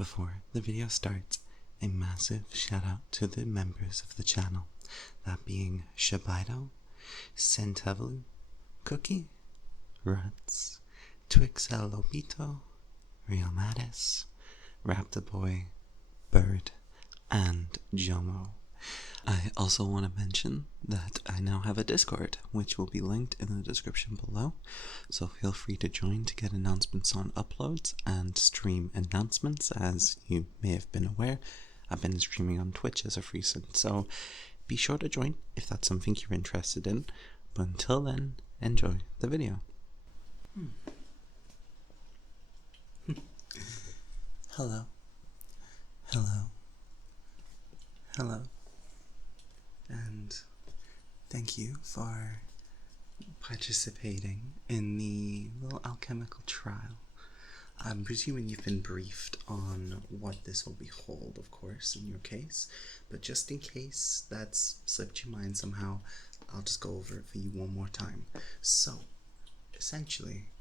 Before the video starts, a massive shout out to the members of the channel, that being Shabido, Centavlu, Cookie, Ruts, Twixel Lobito, Real Mattis, Raptorboy, Bird, and Jomo. I also want to mention that I now have a Discord, which will be linked in the description below, so feel free to join to get announcements on uploads and stream announcements. As you may have been aware, I've been streaming on Twitch as of recent, so be sure to join if that's something you're interested in. But until then, enjoy the video. Hello. Hello. Hello. And thank you for participating in the little alchemical trial. I'm presuming you've been briefed on what this will behold, of course, in your case, but just in case that's slipped your mind somehow, I'll just go over it for you one more time. So, essentially,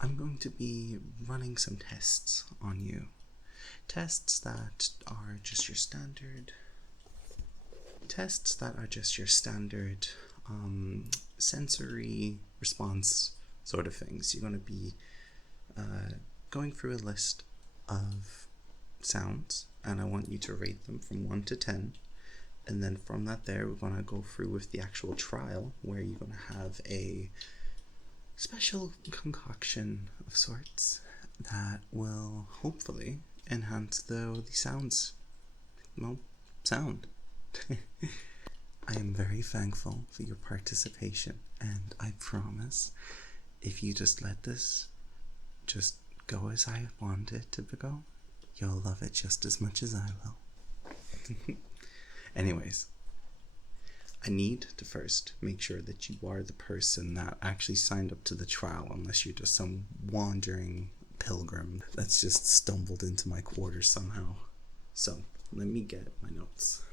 I'm going to be running some tests on you. Tests that are just your standard sensory response sort of things. You're going to be going through a list of sounds, and I want you to rate them from 1 to 10, and then from that there we're going to go through with the actual trial, where you're going to have a special concoction of sorts that will hopefully enhance the sounds. Well, sound. I am very thankful for your participation, and I promise if you just let this just go as I want it to go, you'll love it just as much as I will. Anyways, I need to first make sure that you are the person that actually signed up to the trial, unless you're just some wandering pilgrim that's just stumbled into my quarters somehow. So let me get my notes.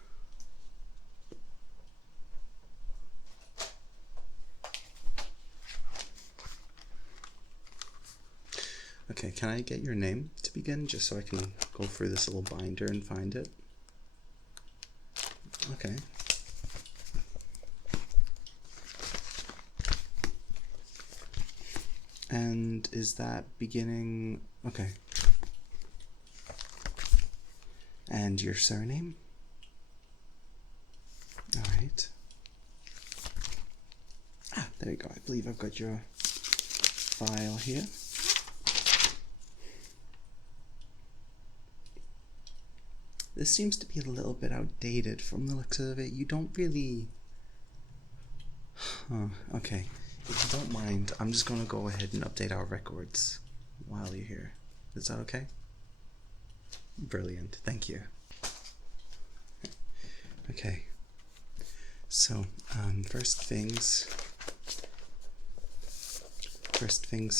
Okay, can I get your name to begin, just so I can go through this little binder and find it? Okay. And is that beginning? Okay. And your surname? Alright. Ah, there you go. I believe I've got your file here. This seems to be a little bit outdated from the looks of it. You don't really... okay. If you don't mind, I'm just going to go ahead and update our records while you're here. Is that okay? Brilliant. Thank you. Okay. So, first things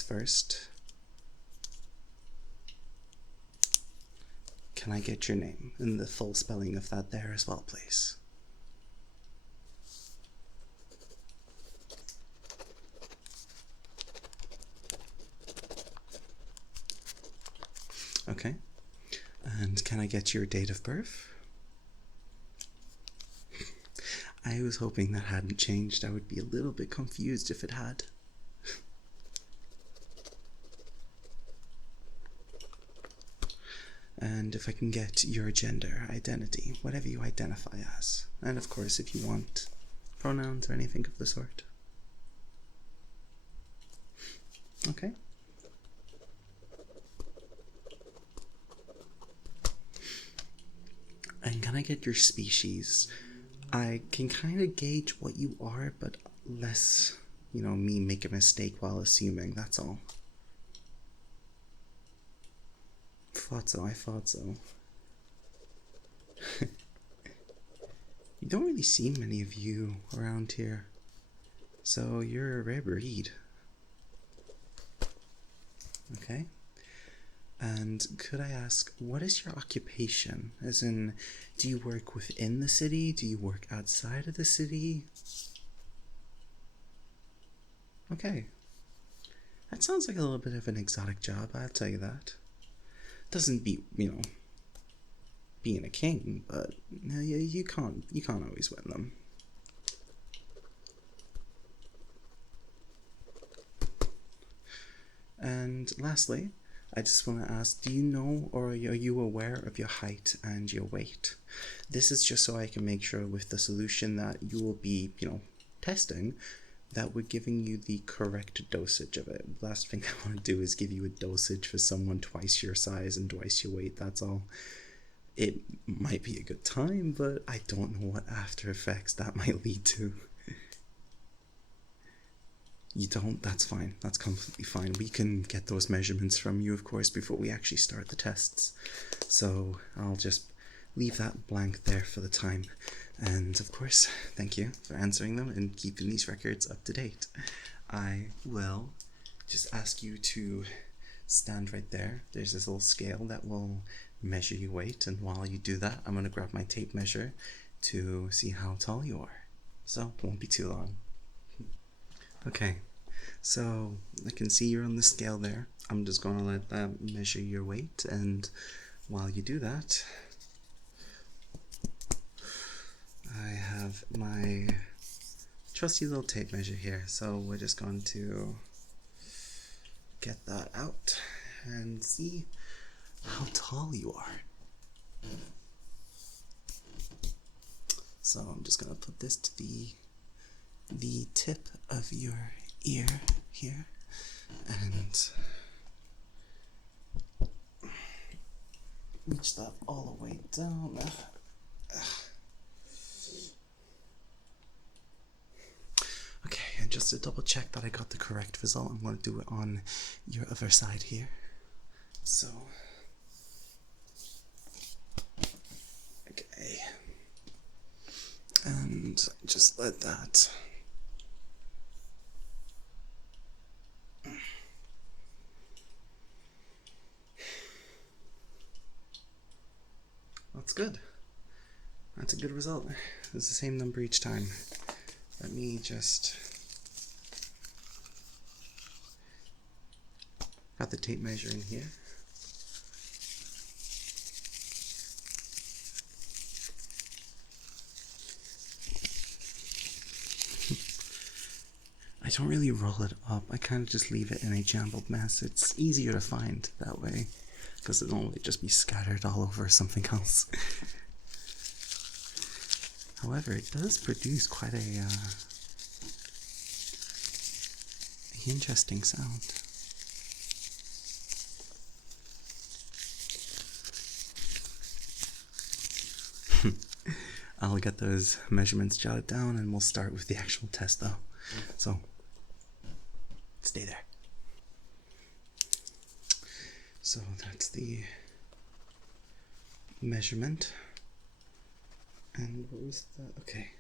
first. Can I get your name and the full spelling of that there as well, please? Okay. And can I get your date of birth? I was hoping that hadn't changed. I would be a little bit confused if it had. And if I can get your gender, identity, whatever you identify as. And of course, if you want pronouns or anything of the sort. Okay. And can I get your species? I can kind of gauge what you are, but less, me make a mistake while assuming, that's all. I thought so. You don't really see many of you around here, so you're a rare breed. Okay. And could I ask, what is your occupation? As in, do you work within the city? Do you work outside of the city? Okay. That sounds like a little bit of an exotic job, I'll tell you that. Doesn't beat, being a king, but you can't always win them. And lastly, I just want to ask, do you know or are you aware of your height and your weight? This is just so I can make sure with the solution that you will be, testing, that we're giving you the correct dosage of it. The last thing I want to do is give you a dosage for someone twice your size and twice your weight, that's all. It might be a good time, but I don't know what after effects that might lead to. You don't? That's fine. That's completely fine. We can get those measurements from you, of course, before we actually start the tests. So I'll just leave that blank there for the time. And of course, thank you for answering them and keeping these records up to date. I will just ask you to stand right there. There's this little scale that will measure your weight, and while you do that, I'm going to grab my tape measure to see how tall you are. So it won't be too long. Okay, so I can see you're on the scale there. I'm just going to let that measure your weight, and while you do that, I have my trusty little tape measure here. So we're just going to get that out and see how tall you are. So I'm just going to put this to the tip of your ear here and reach that all the way down. Okay, and just to double check that I got the correct result, I'm going to do it on your other side here. So, okay, and just let that. That's good. That's a good result. It's the same number each time. Let me just... Got the tape measure in here. I don't really roll it up. I kind of just leave it in a jumbled mess. It's easier to find that way, because it'll only just be scattered all over something else. However, it does produce quite a interesting sound. I'll get those measurements jotted down and we'll start with the actual test though. So, stay there. So that's the measurement. And what was that? Okay.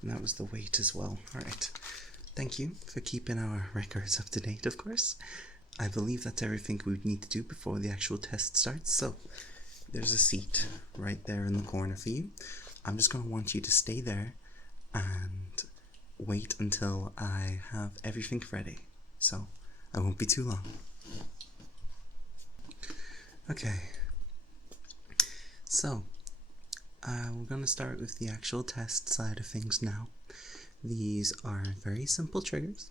And that was the weight as well. Alright. Thank you for keeping our records up to date, of course. I believe that's everything we would need to do before the actual test starts. So, there's a seat right there in the corner for you. I'm just going to want you to stay there and wait until I have everything ready. So, I won't be too long. Okay. So, we're going to start with the actual test side of things now. These are very simple triggers.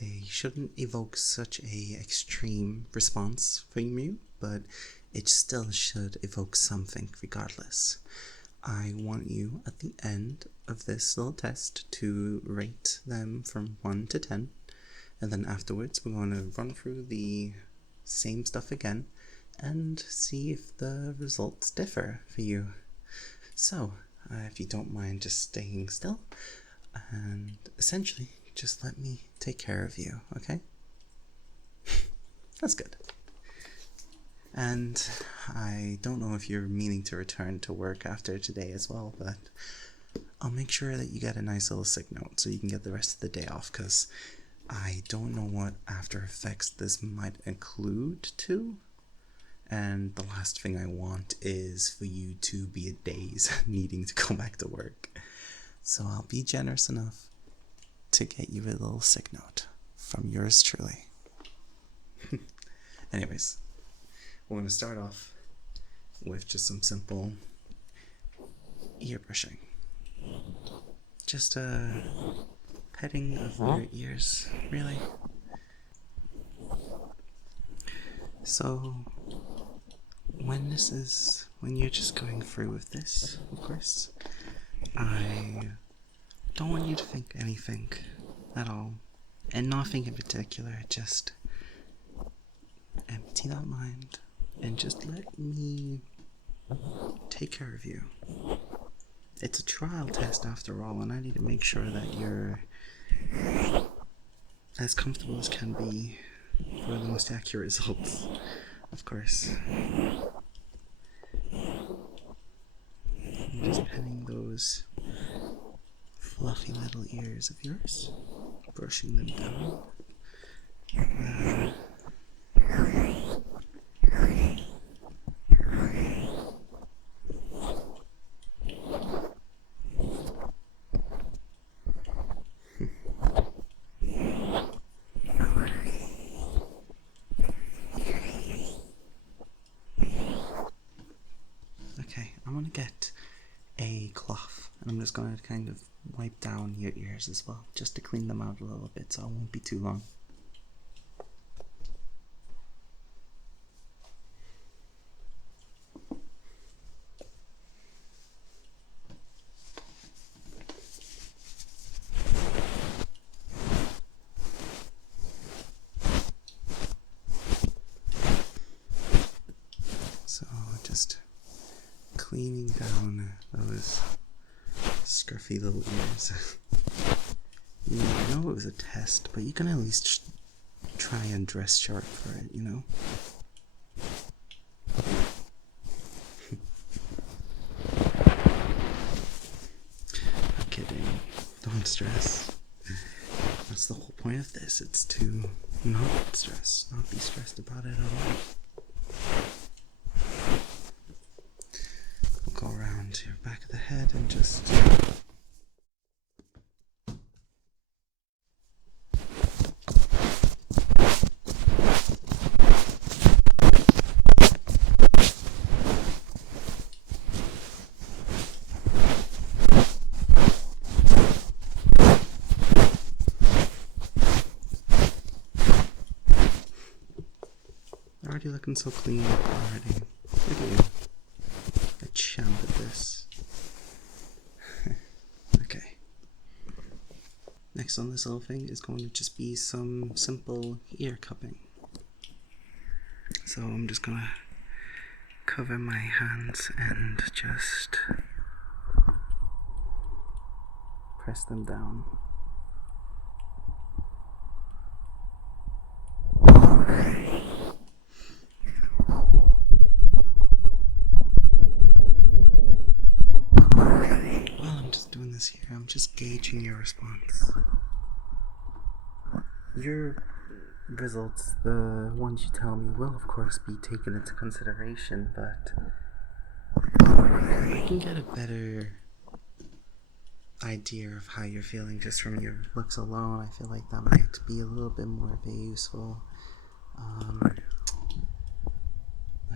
They shouldn't evoke such a extreme response from you, but it still should evoke something regardless. I want you at the end of this little test to rate them from 1 to 10, and then afterwards we're going to run through the same stuff again and see if the results differ for you. So, if you don't mind just staying still, and essentially just let me take care of you, okay? That's good. And I don't know if you're meaning to return to work after today as well, but I'll make sure that you get a nice little sick note so you can get the rest of the day off, because I don't know what after effects this might include too. And the last thing I want is for you to be a daze needing to go back to work. So I'll be generous enough to get you a little sick note from yours truly. Anyways, we're going to start off with just some simple ear brushing. Just petting of your ears, really. So, when you're just going through with this, of course, I don't want you to think anything at all, and nothing in particular, just empty that mind, and just let me take care of you. It's a trial test after all, and I need to make sure that you're as comfortable as can be for the most accurate results, of course. I'm just petting those fluffy little ears of yours, brushing them down. Okay, I'm gonna get a cloth, and I'm just gonna kind of wipe down your ears as well, just to clean them out a little bit, so it won't be too long. So just cleaning down those scruffy little ears. I know it was a test, but you can at least try and dress sharp for it, you know? I'm kidding. Don't stress. That's the whole point of this. It's to not stress, not be stressed about it at all. Go around to your back of the head and just already looking so clean already. Look at you. A champ at this. Okay. Next on this little thing is going to just be some simple ear cupping. So I'm just gonna cover my hands and just press them down. Here, I'm just gauging your response. Your results, the ones you tell me, will of course be taken into consideration, but I can get a better idea of how you're feeling just from your looks alone. I feel like that might be a little bit more of a useful, how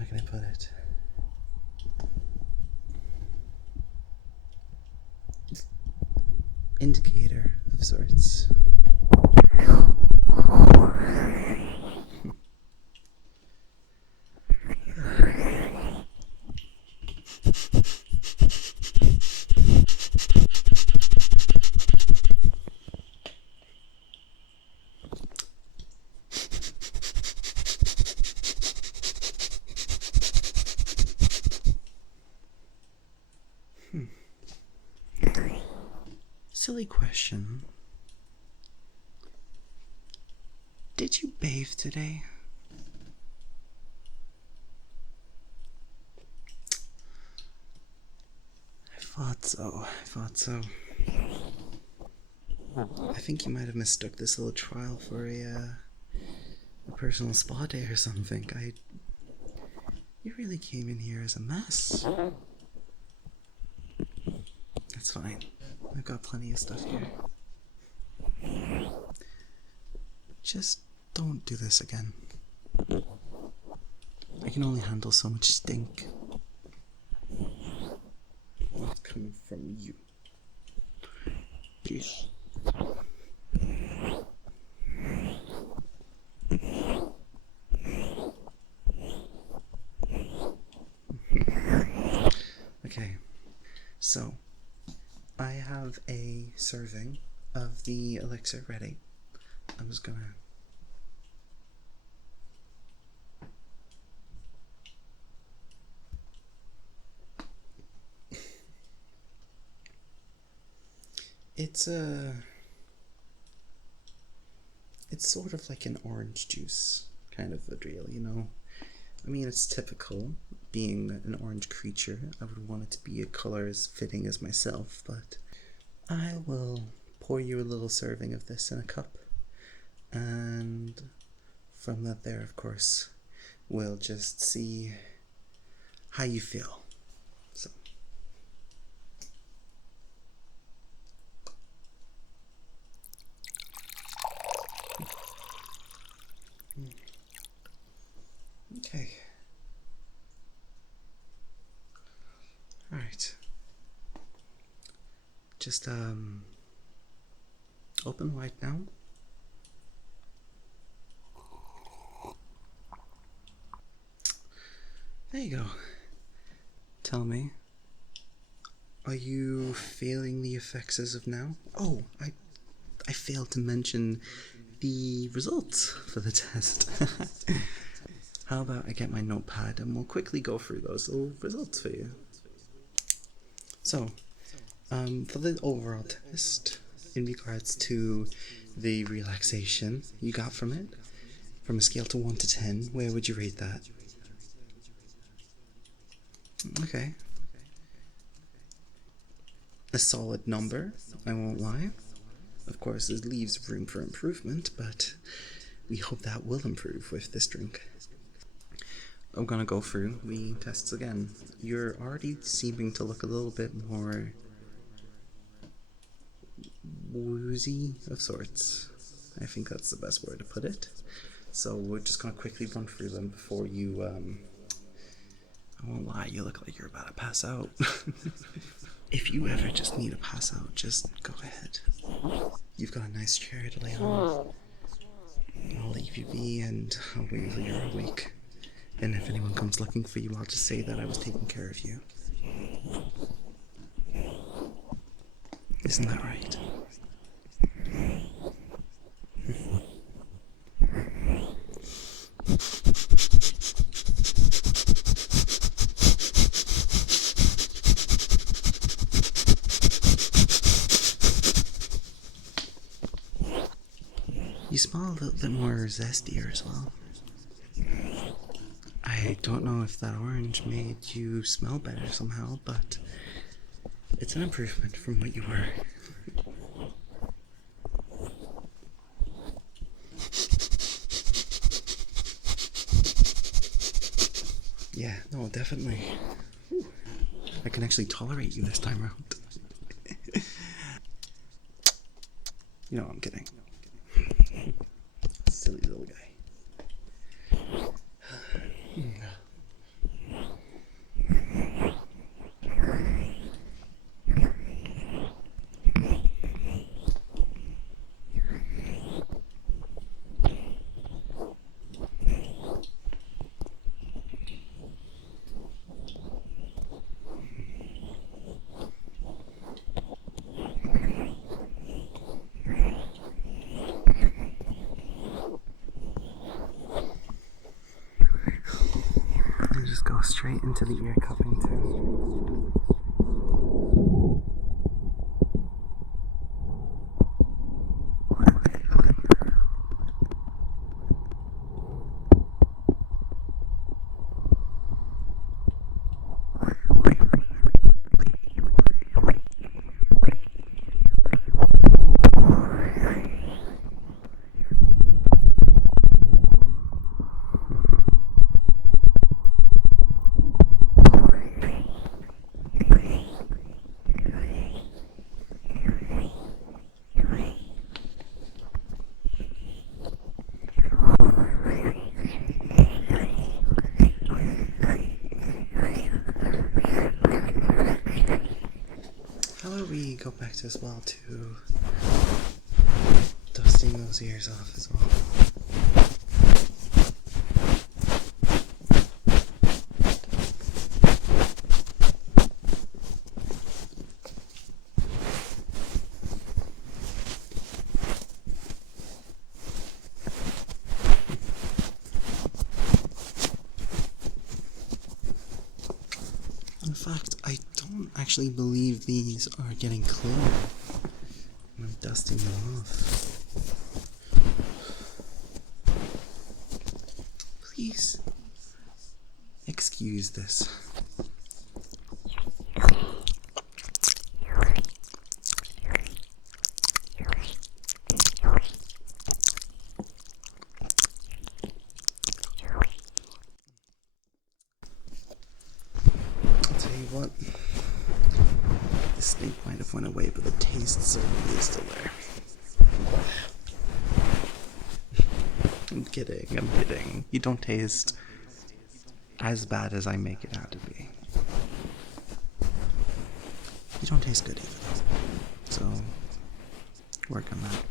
can I put it? Indicator of sorts. Silly question. Did you bathe today? I thought so. I think you might have mistook this little trial for a personal spa day or something. You really came in here as a mess. That's fine. I've got plenty of stuff here. Just don't do this again. I can only handle so much stink. What's coming from you? Please. Okay, so I have a serving of the elixir ready. I'm just gonna It's sort of like an orange juice kind of a deal, you know? I mean, it's typical, being an orange creature. I would want it to be a color as fitting as myself, but I will pour you a little serving of this in a cup, and from that there, of course, we'll just see how you feel. So. Okay. Alright. Just, open wide now. There you go. Tell me, are you feeling the effects as of now? Oh, I failed to mention the results for the test. How about I get my notepad and we'll quickly go through those little results for you. So, for the overall test, in regards to the relaxation you got from it, from a scale to 1 to 10, where would you rate that? Okay. A solid number, I won't lie. Of course, it leaves room for improvement, but we hope that will improve with this drink. I'm gonna go through the tests again. You're already seeming to look a little bit more woozy of sorts. I think that's the best word to put it. So we're just gonna quickly run through them before you, I won't lie, you look like you're about to pass out. If you ever just need to pass out, just go ahead. You've got a nice chair to lay on. I'll leave you be and I'll wait until you're awake. And if anyone comes looking for you, I'll just say that I was taking care of you. Isn't that right? You smell a little bit more zestier as well. I don't know if that orange made you smell better somehow, but it's an improvement from what you were. Yeah, no, definitely. I can actually tolerate you this time around. You know, I'm kidding. Silly little guy. Just go straight into the ear cupping too. go back to as well to dusting those ears off as well. In fact, I don't actually believe these are getting clean when I'm dusting them off. Please excuse this. What? The snake might have went away, but the taste certainly is still there. I'm kidding. You don't taste as bad as I make it out to be. You don't taste good either, so work on that.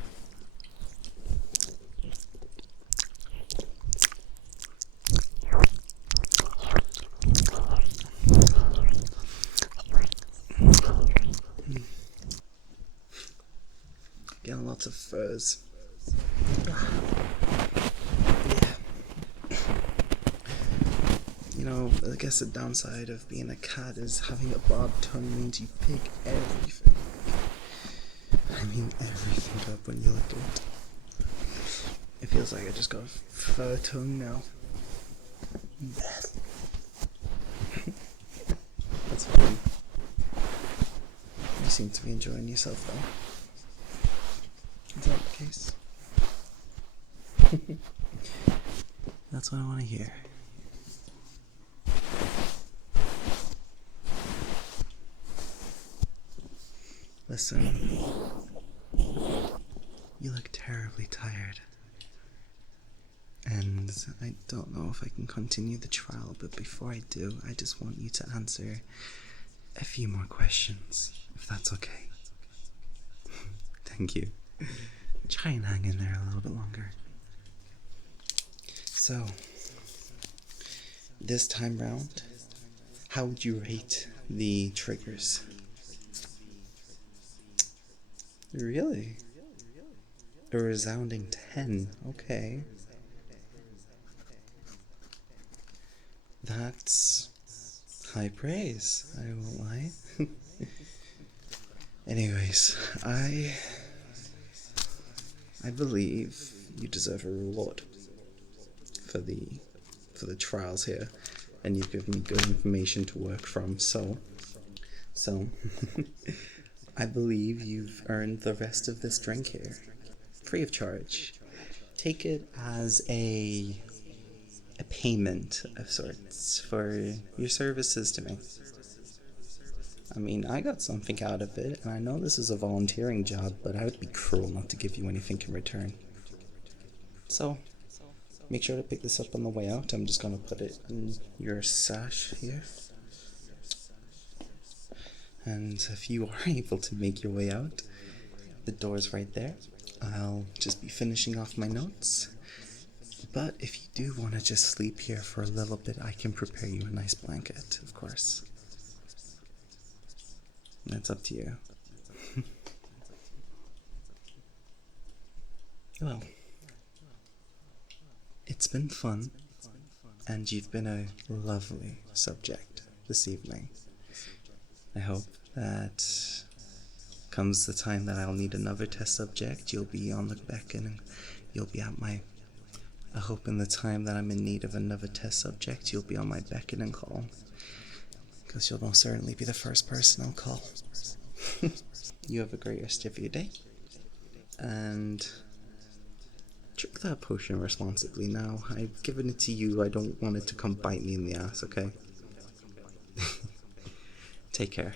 Getting lots of furs. Yeah. You know, I guess the downside of being a cat is having a barbed tongue means you pick everything. I mean everything up when you look at it. It feels like I just got a fur tongue now. That's fine. You seem to be enjoying yourself though. Is that the case? That's what I want to hear. Listen, you look terribly tired. And I don't know if I can continue the trial, but before I do, I just want you to answer a few more questions, if that's okay. Thank you. Try and hang in there a little bit longer. So, this time round, how would you rate the triggers? Really? A resounding 10. Okay. That's high praise, I won't lie. Anyways, I believe you deserve a reward for the trials here, and you've given me good information to work from, so I believe you've earned the rest of this drink here, free of charge. Take it as a payment of sorts for your services to me. I mean, I got something out of it, and I know this is a volunteering job, but I would be cruel not to give you anything in return. So, make sure to pick this up on the way out. I'm just going to put it in your sash here. And if you are able to make your way out, the door's right there. I'll just be finishing off my notes. But if you do want to just sleep here for a little bit, I can prepare you a nice blanket, of course. That's up to you. Well, it's been fun, and you've been a lovely subject this evening. I hope that comes the time that I'll need another test subject, you'll be on the beckon and you'll be at my... I hope in the time that I'm in need of another test subject, you'll be on my beckon and call. Because you'll most certainly be the first person I'll call. You have a great rest of your day. And drink that potion responsibly now. I've given it to you. I don't want it to come bite me in the ass, okay? Take care.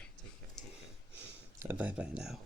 Bye-bye now.